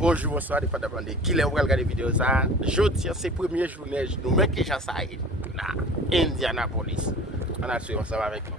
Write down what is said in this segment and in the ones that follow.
Bonjour, bonsoir, dépendamment de qui les regarde la vidéo ça. Jeudi, c'est première journée, nous mettons déjà ça là, Indianapolis. On a suivi ensemble avec nous.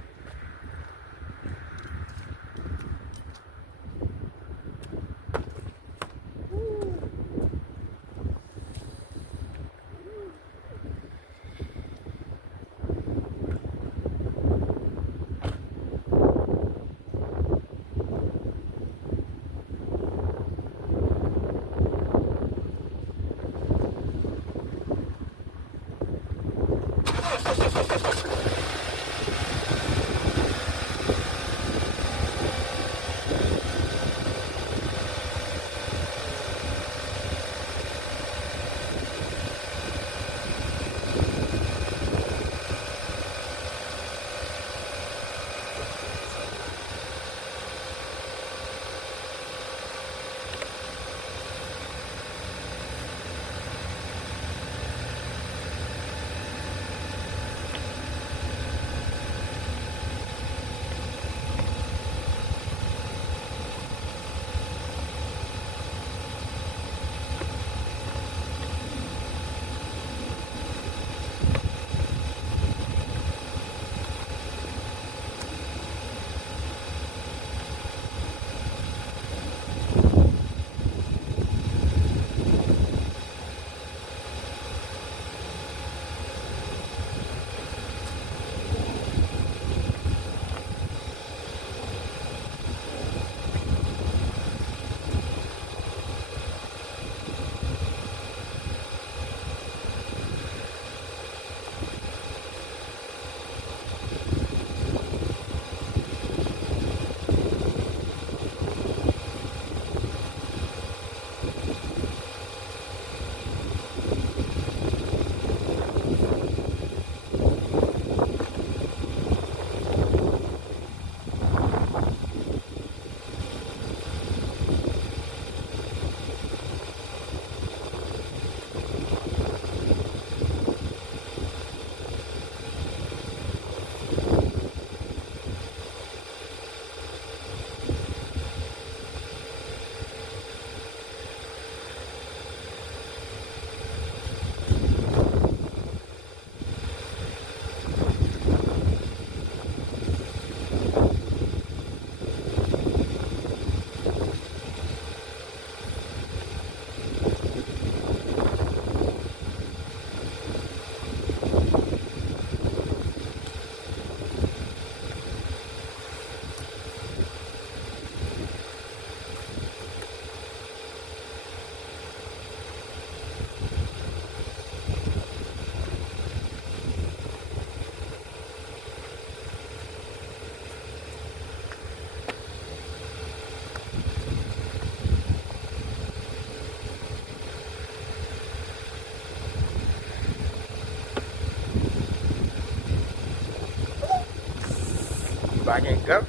Baguette,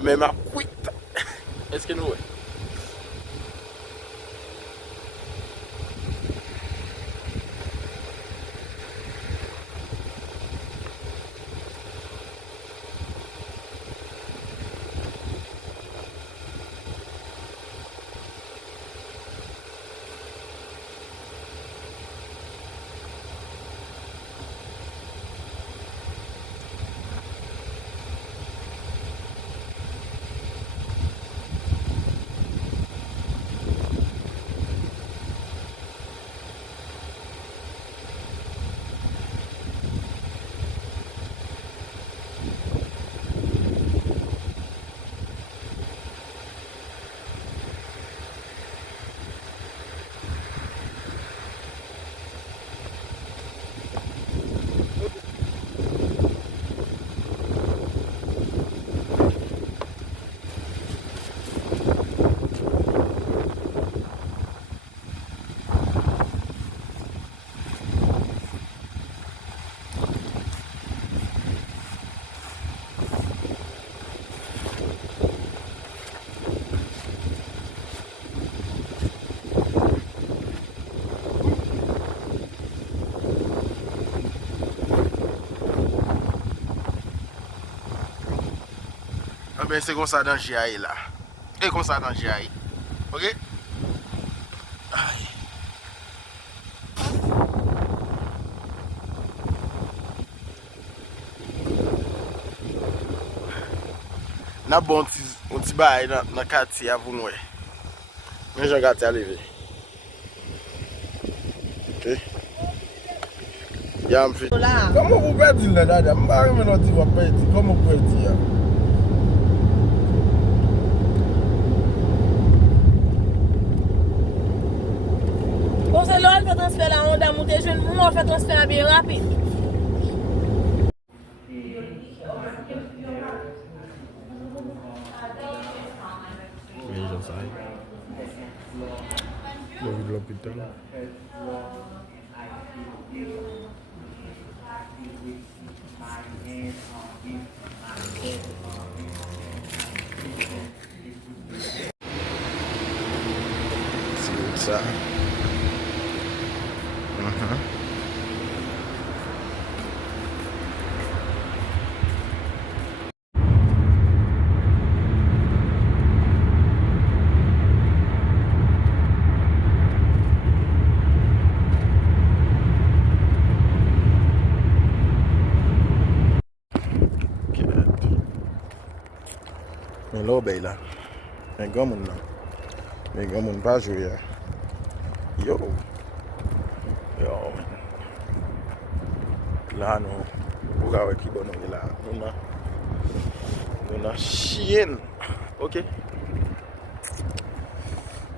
mais ma cuite. Est-ce que nous? Ben c'est comme ça dans GI là. Et comme ça dans GI. Ok? Na bon ti bay nan kati avoun we. Men jan kati aleve. Ok. Yam fi. Komo pou pedi le dada? Mbari men oti wap pedi. Komo pou pedi ya? Bon se lò an fè transfer la Honda moute jen, moun fè transfer a bien rapide. Lovi l'hôpital. C'est ça. Men lo bay la. Men gwa moun nan. Men gwa moun pa jwe ya. Yo. Yo men. La nou. Ou ka we ki bon nou la. Nou na chien. Ok.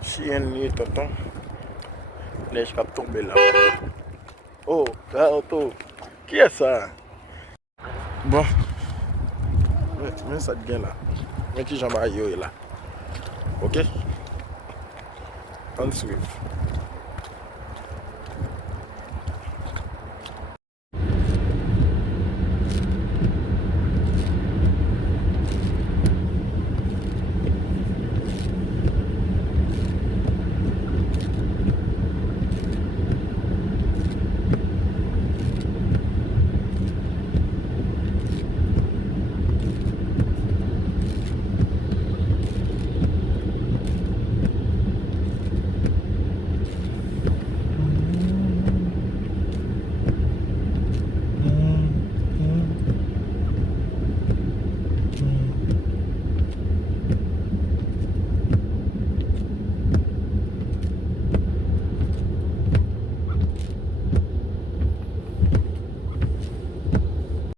Chien ni tonton. Lej kap tombe la. Oh, ka auto. Ki e sa? Bon. Men sa gen la. Men ki jamba yo e la. Ok? On suive.